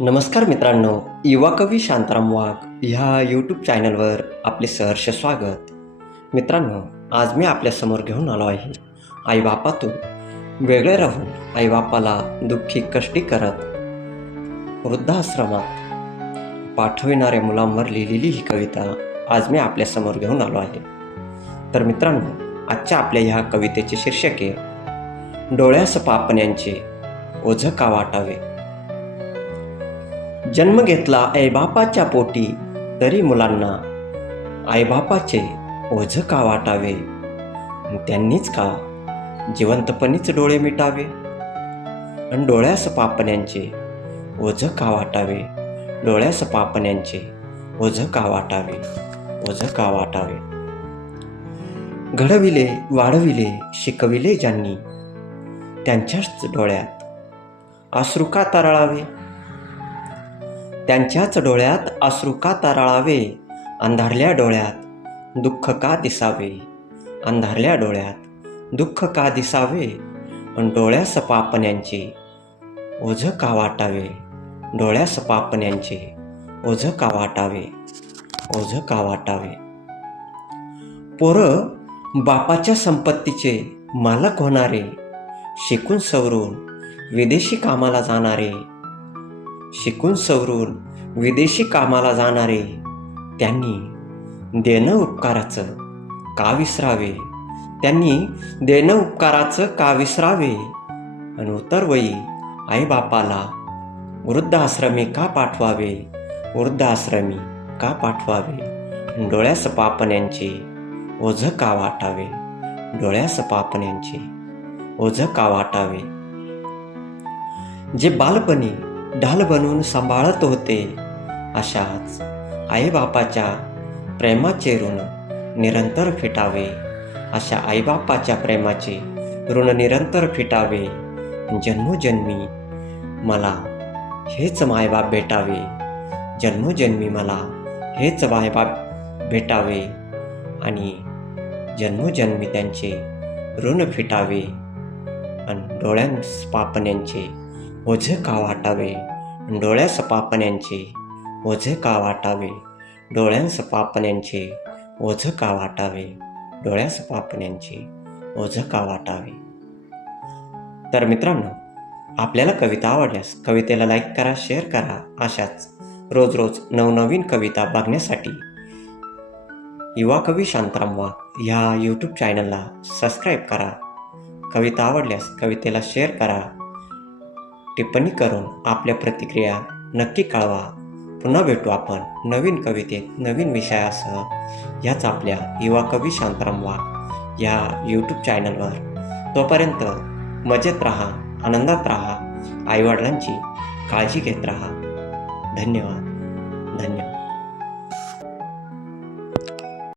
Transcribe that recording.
नमस्कार मित्रांनो युवा कवी शांताराम वाघ ह्या यूट्यूब चॅनलवर आपले सहर्ष स्वागत. मित्रांनो आज मी आपल्यासमोर घेऊन आलो आहे. आईबापातून वेगळे राहून आईबापाला दुःखी कष्टी करत वृद्धाश्रमात पाठविणाऱ्या मुलांवर लिहिलेली ही कविता आज मी आपल्यासमोर घेऊन आलो आहे. तर मित्रांनो आजच्या आपल्या ह्या कवितेचे शीर्षक आहे डोळ्यास पापण्यांचे ओझं का वाटावे? जन्म घेतला आईबापाच्या पोटी तरी मुलांना आईबापाचे ओझ का वाटावे? त्यांनीच का जिवंतपणीच डोळे मिटावे? आणि डोळ्यास पापण्यांचे ओझ का वाटावे? डोळ्यास पापण्यांचे ओझ का वाटावे? ओझ का वाटावे? घडविले वाढविले शिकविले ज्यांनी त्यांच्याच डोळ्यात आश्रुका का तरळावे. त्यांच्याच डोळ्यात अश्रू का ताराळावे? अंधारल्या डोळ्यात दुःख का दिसावे? अंधारल्या डोळ्यात दुःख का दिसावे? डोळ्यास पापण्यांचे ओझ का वाटावे? डोळ्यास पापण्यांचे ओझ का वाटावे? ओझ का वाटावे? पोरं बापाच्या संपत्तीचे मालक होणारे शिकून सवरून विदेशी कामाला जाणारे शिकून सवरून विदेशी कामाला जाणारे त्यांनी देणं उपकाराचं का विसरावे? त्यांनी देणं उपकाराचं का विसरावे? आणि उतरवयी आईबापाला वृद्धाश्रमी का पाठवावे? वृद्धाश्रमी का पाठवावे? डोळ्यास पापण्यांचे ओझ का वाटावे? डोळ्यास पापण्यांचे ओझ का वाटावे? जे बालपणी ढाल बनवून सांभाळत होते. अशाच आईबापाच्या प्रेमाचे ऋण निरंतर फिटावे. अशा आईबापाच्या प्रेमाचे ऋण निरंतर फिटावे. जन्मोजन्मी मला हेच मायबाप भेटावे. जन्मोजन्मी मला हेच मायबाप भेटावे. आणि जन्मोजन्मी त्यांचे ऋण फिटावे. आणि डोळ्यांस पापण्यांचे ओझे का वाटावे? डोळ्या सपापण्यांचे. ओझे का वाटावे? डोळ्यांस पापण्यांचे ओझ का वाटावे? डोळ्यास पापण्यांचे ओझ का वाटावे? तर मित्रांनो आपल्याला कविता आवडल्यास कवितेला लाईक करा शेअर करा. अशाच रोज रोज नवनवीन कविता बघण्यासाठी युवा कवी शांताराम वाघ ह्या यूट्यूब चॅनलला सबस्क्राईब करा. कविता आवडल्यास कवितेला शेअर करा. टिप्पणी करून आपल्या प्रतिक्रिया नक्की कळवा. पुन्हा भेटू आपण नवीन कवितेत नवीन विषयासह. ह्याच आपल्या युवा कवी शांताराम वाघ या यूट्यूब चॅनलवर तोपर्यंत मजेत राहा आनंदात राहा आईवडिलांची काळजी घेत राहा. धन्यवाद. धन्यवाद.